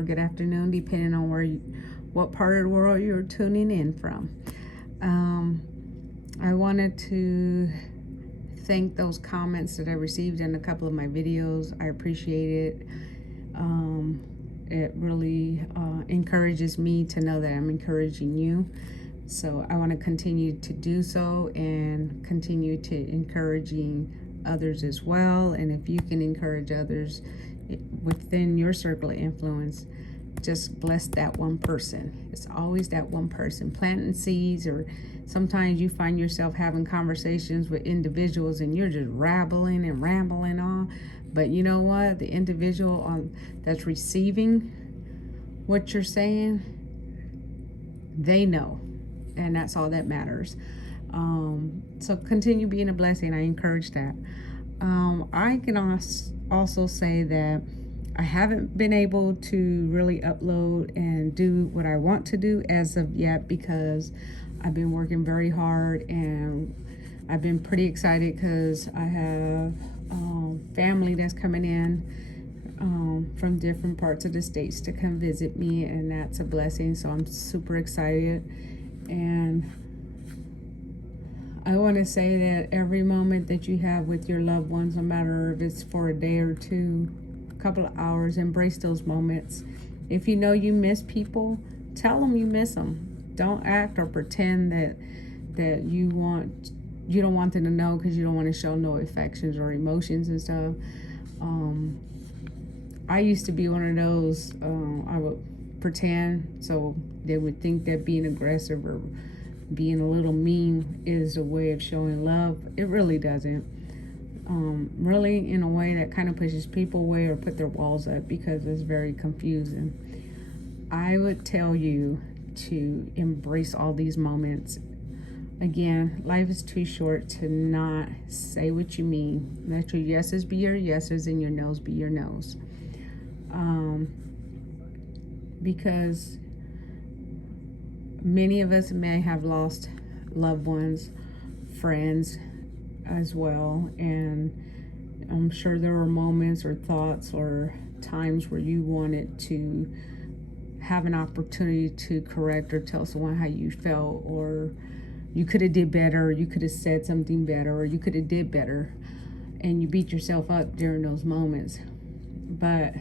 or good afternoon, depending on what part of the world you're tuning in from. I wanted to thank those comments that I received in a couple of my videos. I appreciate it. It really encourages me to know that I'm encouraging you. So I want to continue to do so and continue to encouraging others as well. And if you can encourage others within your circle of influence, just bless that one person. It's always that one person planting seeds, or sometimes you find yourself having conversations with individuals and you're just rambling on. But you know what? The individual that's receiving what you're saying, they know. And that's all that matters. So continue being a blessing. I encourage that. I can also say that I haven't been able to really upload and do what I want to do as of yet, because I've been working very hard, and I've been pretty excited because I have family that's coming in from different parts of the states to come visit me, and that's a blessing. So I'm super excited. And I want to say that every moment that you have with your loved ones, no matter if it's for a day or two, a couple of hours, embrace those moments. If you know you miss people, tell them you miss them. Don't act or pretend that you don't want them to know, because you don't want to show no affections or emotions and stuff. I used to be one of those. I would pretend, so they would think that being aggressive or being a little mean is a way of showing love. It really doesn't. Really, in a way that kind of pushes people away or put their walls up, because it's very confusing. I would tell you to embrace all these moments. Again, life is too short to not say what you mean. Let your yeses be your yeses and your nos be your nos. Because many of us may have lost loved ones, friends as well, and I'm sure there were moments or thoughts or times where you wanted to have an opportunity to correct or tell someone how you felt, or you could have did better, or you could have said something better, or you could have did better, and you beat yourself up during those moments. But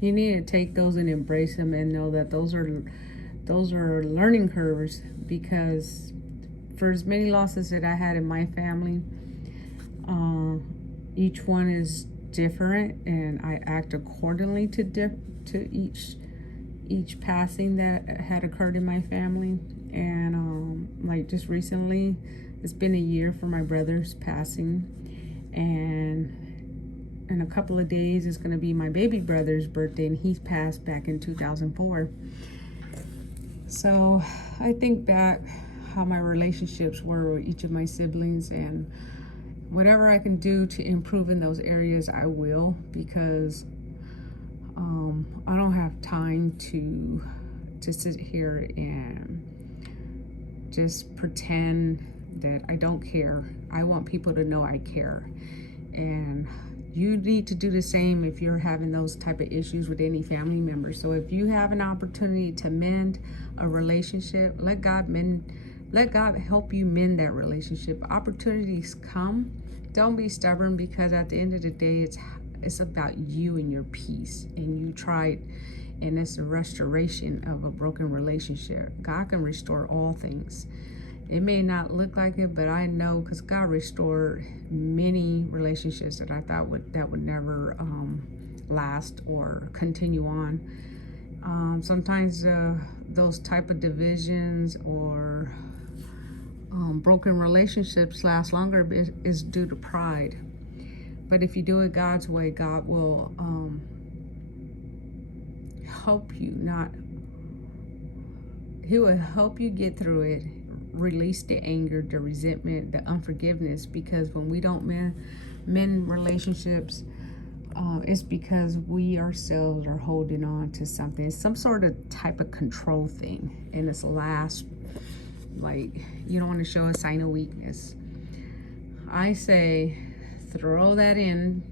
you need to take those and embrace them, and know that those are learning curves, because for as many losses that I had in my family, each one is different, and I act accordingly to each passing that had occurred in my family. And like just recently, it's been a year for my brother's passing, and in a couple of days it's going to be my baby brother's birthday, and he passed back in 2004. So I think back how my relationships were with each of my siblings, and whatever I can do to improve in those areas, I will, because I don't have time to sit here and just pretend that I don't care. I want people to know I care, and you need to do the same if you're having those type of issues with any family member. So if you have an opportunity to mend a relationship, let God help you mend that relationship. Opportunities come. Don't be stubborn, because at the end of the day, it's about you and your peace, and you tried, and it's a restoration of a broken relationship. God can restore all things. It may not look like it, but I know, because God restored many relationships that I thought would never last or continue on. Sometimes those type of divisions or broken relationships last longer is due to pride. But if you do it God's way, God will help you. He will help you get through it. Release the anger, the resentment, the unforgiveness, because when we don't mend relationships, it's because we ourselves are holding on to something. It's some sort of type of control thing, and it's like you don't want to show a sign of weakness. I say throw that in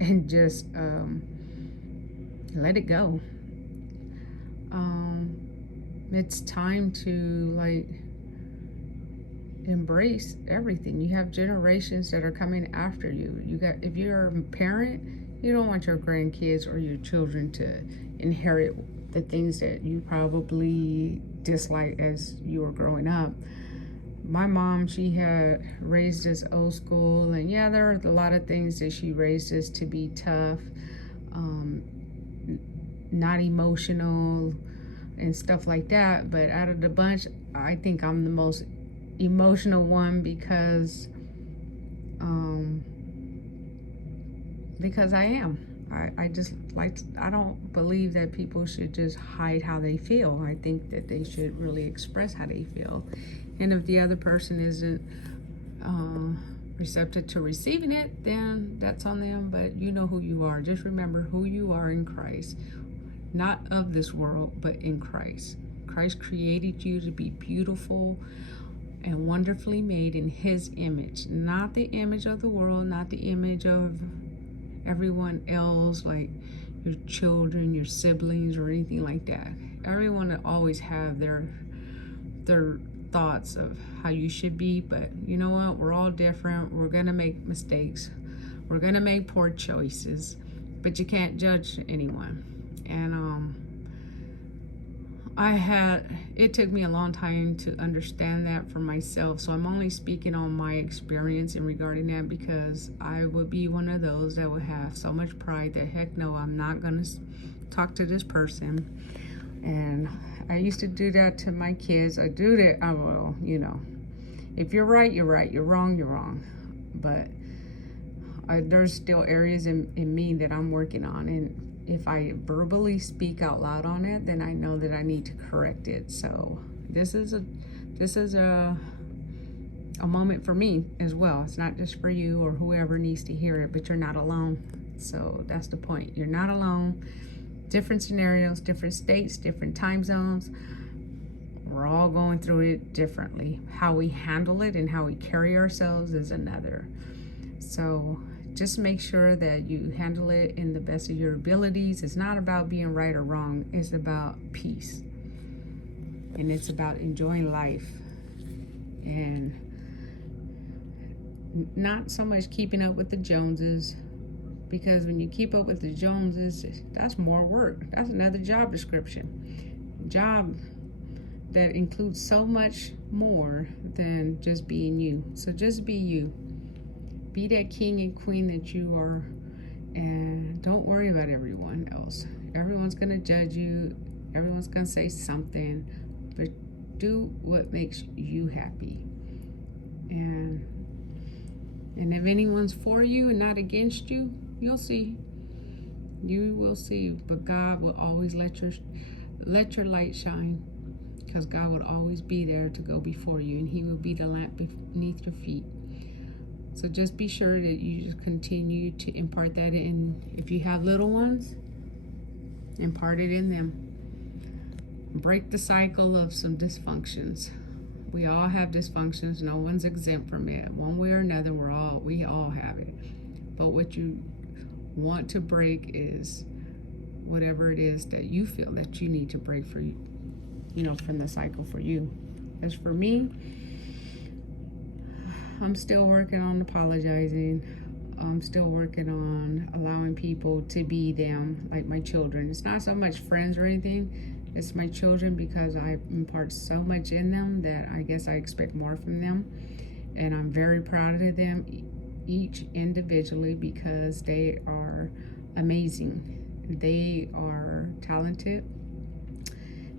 and just let it go. it's time to like embrace everything. You have generations that are coming after you. If you're a parent, you don't want your grandkids or your children to inherit the things that you probably disliked as you were growing up. My mom, she had raised us old school, and yeah, there are a lot of things that she raised us to be tough, not emotional, and stuff like that. But out of the bunch, I think I'm the most emotional one because I am. I just like, I don't believe that people should just hide how they feel. I think that they should really express how they feel. And if the other person isn't receptive to receiving it, then that's on them. But you know who you are. Just remember who you are in Christ. Not of this world, but in Christ. Christ created you to be beautiful and wonderfully made in His image. Not the image of the world, not the image of everyone else, like your children, your siblings, or anything like that. Everyone will always have their thoughts of how you should be, but you know what? We're all different. We're gonna make mistakes. We're gonna make poor choices, but you can't judge anyone. And it took me a long time to understand that for myself. So I'm only speaking on my experience in regarding that, because I would be one of those that would have so much pride that heck no, I'm not gonna talk to this person. And I used to do that to my kids. I do that. I will, if you're right, you're right. You're wrong, you're wrong. But there's still areas in me that I'm working on, and if I verbally speak out loud on it, then I know that I need to correct it. So this is a moment for me as well. It's not just for you or whoever needs to hear it, but you're not alone. So that's the point. You're not alone. Different scenarios, different states, different time zones. We're all going through it differently. How we handle it and how we carry ourselves is another. So just make sure that you handle it in the best of your abilities. It's not about being right or wrong. It's about peace. And it's about enjoying life. And not so much keeping up with the Joneses. Because when you keep up with the Joneses, that's more work. That's another job description. Job that includes so much more than just being you. So just be you. Be that king and queen that you are, and don't worry about everyone else. Everyone's gonna judge you. Everyone's gonna say something, but do what makes you happy. And if anyone's for you and not against you, you'll see. You will see. But God will always let your light shine, because God will always be there to go before you, and He will be the lamp beneath your feet. So just be sure that you just continue to impart that in. If you have little ones, impart it in them. Break the cycle of some dysfunctions. We all have dysfunctions. No one's exempt from it. One way or another, we all have it. But what you want to break is whatever it is that you feel that you need to break for you, from the cycle for you. As for me, I'm still working on apologizing. I'm still working on allowing people to be them, like my children. It's not so much friends or anything. It's my children, because I impart so much in them that I guess I expect more from them. And I'm very proud of them, each individually, because they are amazing. They are talented.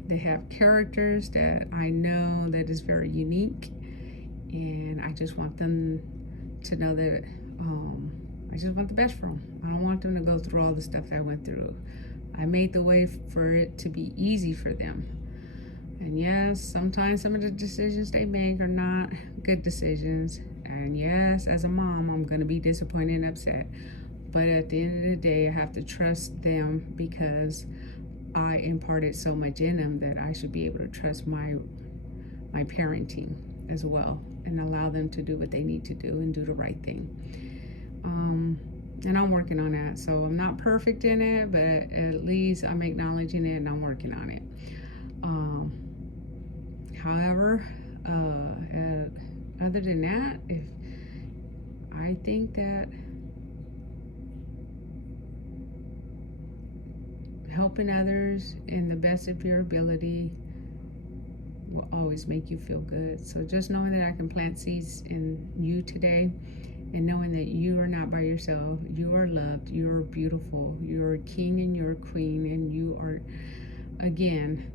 They have characters that I know that is very unique. And I just want them to know that I just want the best for them. I don't want them to go through all the stuff that I went through. I made the way for it to be easy for them. And yes, sometimes some of the decisions they make are not good decisions. And yes, as a mom, I'm going to be disappointed and upset. But at the end of the day, I have to trust them, because I imparted so much in them that I should be able to trust my parenting as well, and allow them to do what they need to do and do the right thing. And I'm working on that. So I'm not perfect in it, but at least I'm acknowledging it and I'm working on it. However, other than that, if I think that helping others in the best of your ability will always make you feel good. So just knowing that I can plant seeds in you today, and knowing that you are not by yourself, you are loved, you are beautiful, you're a king and you're a queen, and you are, again,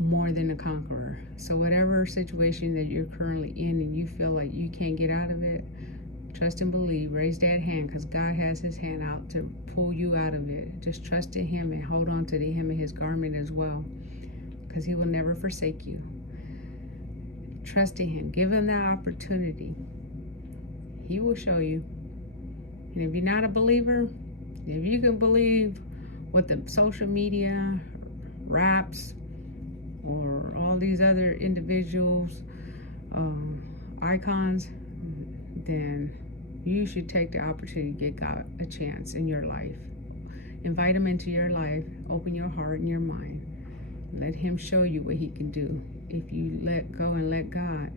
more than a conqueror. So whatever situation that you're currently in and you feel like you can't get out of it, trust and believe. Raise that hand, because God has his hand out to pull you out of it. Just trust in him and hold on to the hem of his garment as well, because he will never forsake you. Trust in him. Give him that opportunity. He will show you. And if you're not a believer, if you can believe what the social media raps or all these other individuals, icons, then you should take the opportunity to get God a chance in your life. Invite him into your life. Open your heart and your mind. Let him show you what he can do. If you let go and let God,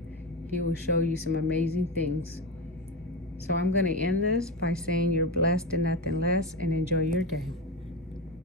he will show you some amazing things. So I'm going to end this by saying you're blessed and nothing less, and enjoy your day.